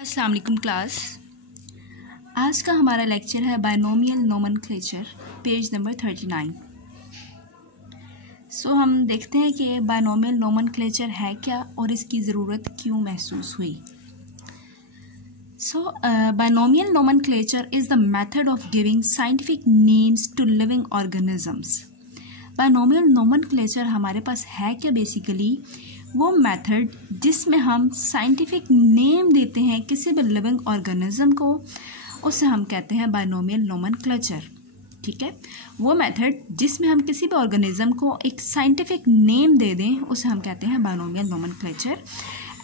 अस्सलाम वालेकुम क्लास। आज का हमारा लेक्चर है बायनोमियल नोमेनक्लेचर, पेज नंबर 39। हम देखते हैं कि बायनोमियल नोमेनक्लेचर है क्या और इसकी ज़रूरत क्यों महसूस हुई। Binomial nomenclature is the method of giving scientific names to living organisms. Binomial nomenclature हमारे पास है क्या? बेसिकली वो मेथड जिसमें हम साइंटिफिक नेम देते हैं किसी भी लिविंग ऑर्गेनिज्म को, उसे हम कहते हैं बायनोमियल नोमेनक्लेचर। ठीक है, वो मेथड जिसमें हम किसी भी ऑर्गेनिज्म को एक साइंटिफिक नेम दे दें उसे हम कहते हैं binomial nomenclature.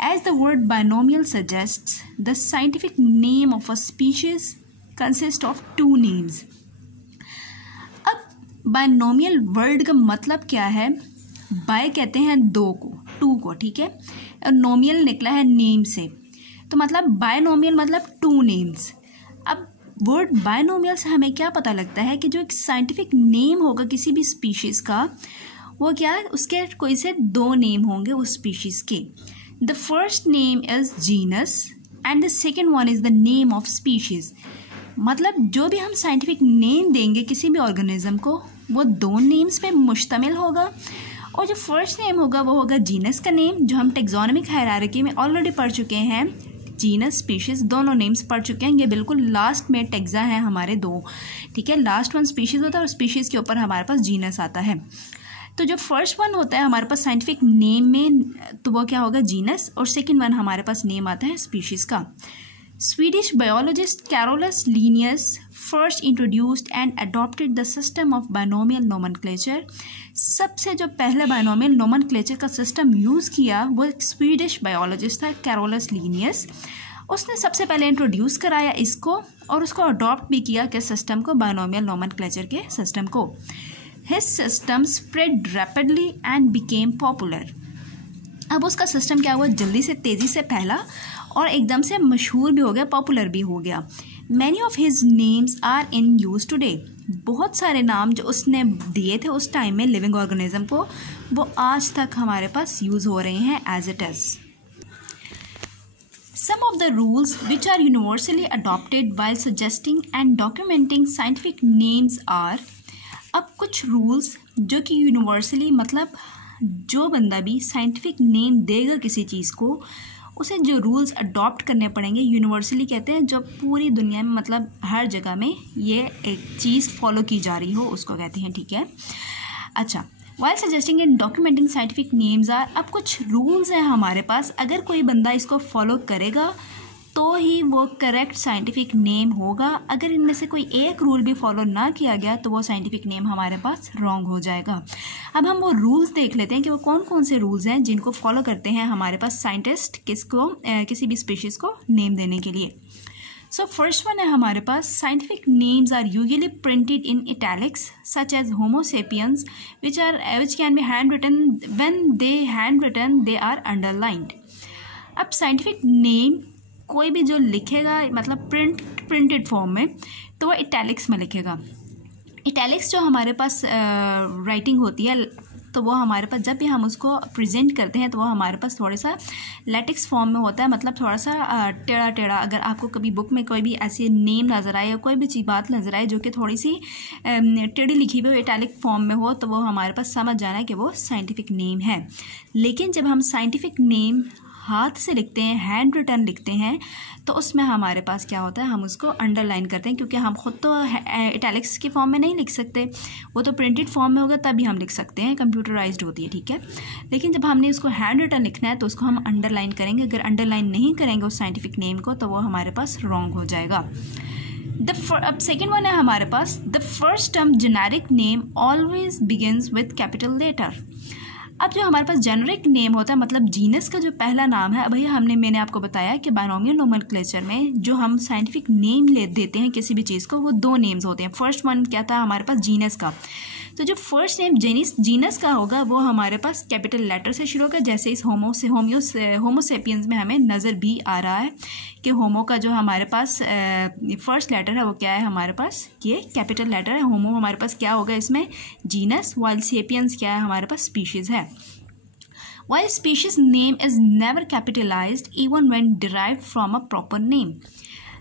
As the word binomial suggests, the scientific name of a species consist of two names. अब बायनोमियल वर्ड का मतलब क्या है? बाय कहते हैं दो को, टू को, ठीक है, और नोमियल निकला है नेम से, तो मतलब बायनोमियल मतलब टू नेम्स। अब वर्ड बायनोमियल से हमें क्या पता लगता है कि जो एक साइंटिफिक नेम होगा किसी भी स्पीशीज़ का, वो क्या है, उसके कोई से दो नेम होंगे उस स्पीशीज़ के। The first name is genus and the second one is the name of species. मतलब जो भी हम साइंटिफिक नेम देंगे किसी भी ऑर्गेनिज्म को, वो दो नेम्स पे मुश्तमिल होगा, और जो फर्स्ट नेम होगा वो होगा जीनस का नेम, जो हम टेक्सोनोमिक हायरार्की में ऑलरेडी पढ़ चुके हैं। जीनस स्पीशीज़ दोनों नेम्स पढ़ चुके हैं, ये बिल्कुल लास्ट में टेक्सा है हमारे दो, ठीक है, लास्ट वन स्पीशीज़ होता है और स्पीशीज़ के ऊपर हमारे पास जीनस आता है। तो जो फर्स्ट वन होता है हमारे पास साइंटिफिक नेम में, तो वो क्या होगा, जीनस, और सेकेंड वन हमारे पास नेम आता है स्पीशीज़ का। Swedish biologist Carolus Linnaeus first introduced and adopted the system of binomial nomenclature। सबसे जो पहले बायनोमियल नोमेनक्लेचर का सिस्टम यूज़ किया वो एक स्वीडिश बायोलॉजिस्ट था, कैरोलस लीनियस। उसने सबसे पहले इंट्रोड्यूस कराया इसको और उसको अडॉप्ट भी किया कि सिस्टम को, बायनोमियल नोमेनक्लेचर के सिस्टम को। His system spread rapidly and became popular. अब उसका सिस्टम क्या हुआ, जल्दी से, तेज़ी से फैला और एकदम से मशहूर भी हो गया, पॉपुलर भी हो गया। Many of his names are in use today. बहुत सारे नाम जो उसने दिए थे उस टाइम में लिविंग ऑर्गेनिज्म को, वो आज तक हमारे पास यूज़ हो रहे हैं as it is. Some of the rules which are universally adopted while suggesting and documenting scientific names are. अब कुछ रूल्स जो कि यूनिवर्सली, मतलब जो बंदा भी साइंटिफिक नेम देगा किसी चीज़ को, उसे जो रूल्स अडॉप्ट करने पड़ेंगे, यूनिवर्सली कहते हैं, जो पूरी दुनिया में, मतलब हर जगह में ये एक चीज़ फॉलो की जा रही हो उसको कहते हैं, ठीक है। अच्छा, while suggesting and documenting scientific names are. अब कुछ रूल्स हैं हमारे पास, अगर कोई बंदा इसको फॉलो करेगा तो ही वो करेक्ट साइंटिफिक नेम होगा। अगर इनमें से कोई एक रूल भी फॉलो ना किया गया तो वो साइंटिफिक नेम हमारे पास रॉन्ग हो जाएगा। अब हम वो रूल्स देख लेते हैं कि वो कौन कौन से रूल्स हैं जिनको फॉलो करते हैं हमारे पास साइंटिस्ट किसी भी स्पीशीज़ को नेम देने के लिए। फर्स्ट वन है हमारे पास, scientific names are usually printed in italics such as homo sapiens which can be hand written, when they hand written they are underlined. अब साइंटिफिक नेम कोई भी जो लिखेगा, मतलब प्रिंटेड फॉर्म में, तो वो इटैलिक्स में लिखेगा। इटैलिक्स जो हमारे पास राइटिंग होती है, तो वो हमारे पास जब भी हम उसको प्रेजेंट करते हैं तो वो हमारे पास थोड़ा सा लैटिक्स फॉर्म में होता है, मतलब थोड़ा सा टेढ़ा टेढ़ा। अगर आपको कभी बुक में कोई भी ऐसी नेम नज़र आए या कोई भी चीज़ बात नज़र आए जो कि थोड़ी सी टेढ़ी लिखी हुई हो, इटैलिक फॉर्म में हो, तो वो हमारे पास समझ जाना है कि वो साइंटिफिक नेम है। लेकिन जब हम साइंटिफिक नेम हाथ से लिखते हैं, हैंड रिटन लिखते हैं, तो उसमें हमारे पास क्या होता है, हम उसको अंडरलाइन करते हैं, क्योंकि हम खुद तो इटैलिक्स की फॉर्म में नहीं लिख सकते, वो तो प्रिंटेड फॉर्म में होगा तभी हम लिख सकते हैं, कंप्यूटराइज्ड होती है, ठीक है। लेकिन जब हमने उसको हैंड रिटन लिखना है तो उसको हम अंडरलाइन करेंगे। अगर अंडरलाइन नहीं करेंगे उस साइंटिफिक नेम को तो वो हमारे पास रॉन्ग हो जाएगा। अब सेकेंड वन है हमारे पास, the first term generic name always begins with capital letter. अब जो हमारे पास जेनरिक नेम होता है, मतलब जीनस का जो पहला नाम है, भैया मैंने आपको बताया कि बायनोमियल नोमेनक्लेचर में जो हम साइंटिफिक नेम देते हैं किसी भी चीज़ को, वो दो नेम्स होते हैं। फर्स्ट वन क्या था हमारे पास, जीनस का, तो जो फर्स्ट नेम जीनस का होगा वो हमारे पास कैपिटल लेटर से शुरू होगा, जैसे इस होमो सेपियंस में हमें नज़र भी आ रहा है कि होमो का जो हमारे पास फर्स्ट लेटर है वो क्या है, हमारे पास ये कैपिटल लेटर है। होमो हमारे पास क्या होगा इसमें, जीनस, वाइल सेपियंस क्या है हमारे पास, स्पीशीज़ है। while species name is never capitalized even when derived from a proper name.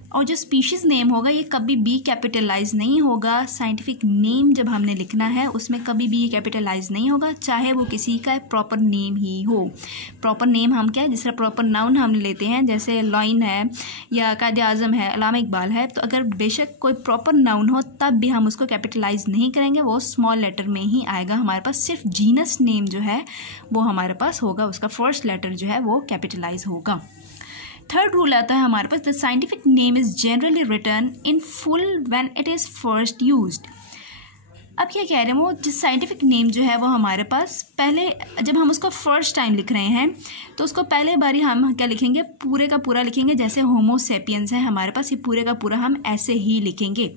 और जो स्पीशीज़ नेम होगा ये कभी भी कैपिटलाइज नहीं होगा। साइंटिफिक नेम जब हमने लिखना है उसमें कभी भी ये कैपिटलाइज नहीं होगा, चाहे वो किसी का प्रॉपर नेम ही हो। प्रॉपर नेम हम क्या है, जिस तरह प्रॉपर नाउन हम लेते हैं, जैसे लॉइन है या कायदे आज़म है, अल्लामा इकबाल है, तो अगर बेशक कोई प्रॉपर नाउन हो तब भी हम उसको कैपिटलाइज नहीं करेंगे, वो स्मॉल लेटर में ही आएगा। हमारे पास सिर्फ जीनस नेम जो है वो हमारे पास होगा, उसका फर्स्ट लेटर जो है वो कैपिटलाइज होगा। थर्ड रूल आता है हमारे पास, the scientific name is generally written in full when it is first used. अब क्या कह रहे हैं वो, जिस साइंटिफिक नेम जो है वो हमारे पास पहले जब हम उसको फर्स्ट टाइम लिख रहे हैं तो उसको पहले बारी हम क्या लिखेंगे, पूरे का पूरा लिखेंगे। जैसे होमो सेपियंस है हमारे पास, ये पूरे का पूरा हम ऐसे ही लिखेंगे।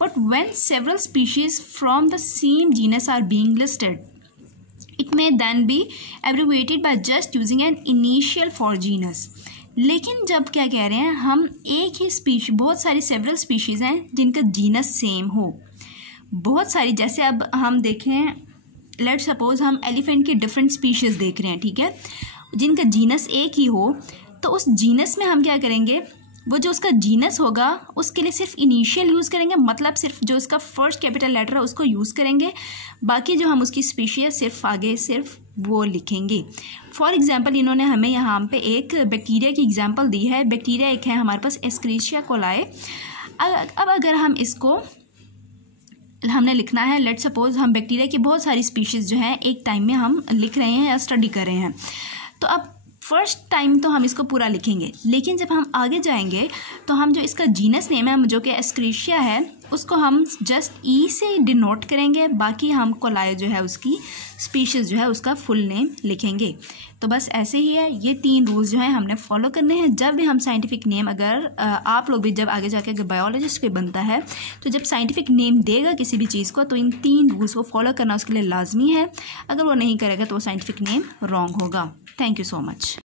But when several species from the same genus are being listed, it may then be abbreviated by just using an initial for genus. लेकिन जब क्या कह रहे हैं, हम एक ही स्पीशी, बहुत सारी सेवरल स्पीशीज़ हैं जिनका जीनस सेम हो, बहुत सारी। जैसे अब हम देखें, लेट्स सपोज हम एलिफेंट की डिफरेंट स्पीशीज़ देख रहे हैं, ठीक है, जिनका जीनस एक ही हो, तो उस जीनस में हम क्या करेंगे, वो जो उसका जीनस होगा उसके लिए सिर्फ इनिशियल यूज़ करेंगे, मतलब सिर्फ जो उसका फर्स्ट कैपिटल लेटर है उसको यूज़ करेंगे, बाकी जो हम उसकी स्पीशी है सिर्फ आगे सिर्फ वो लिखेंगे। फॉर एग्जांपल इन्होंने हमें यहाँ पे एक बैक्टीरिया की एग्जांपल दी है। बैक्टीरिया एक है हमारे पास एस्क्रिशिया कोलाई। अब अगर हम इसको हमने लिखना है, लेट्स सपोज हम बैक्टीरिया की बहुत सारी स्पीशीज़ जो हैं एक टाइम में हम लिख रहे हैं या स्टडी कर रहे हैं, तो अब फर्स्ट टाइम तो हम इसको पूरा लिखेंगे, लेकिन जब हम आगे जाएंगे तो हम जो इसका जीनस नेम है जो कि एस्क्रिशिया है उसको हम जस्ट ई से डिनोट करेंगे, बाकी हम कोलाई जो है उसकी स्पीशीज़ जो है उसका फुल नेम लिखेंगे। तो बस ऐसे ही है, ये 3 रूल्स जो हैं हमने फॉलो करने हैं। जब भी हम साइंटिफिक नेम, अगर आप लोग भी जब आगे जाके अगर बायोलॉजिस्ट कोई बनता है तो जब साइंटिफिक नेम देगा किसी भी चीज़ को, तो इन 3 रूल्स को फॉलो करना उसके लिए लाजमी है। अगर वो नहीं करेगा तो वो साइंटिफिक नेम रॉन्ग होगा। Thank you so much.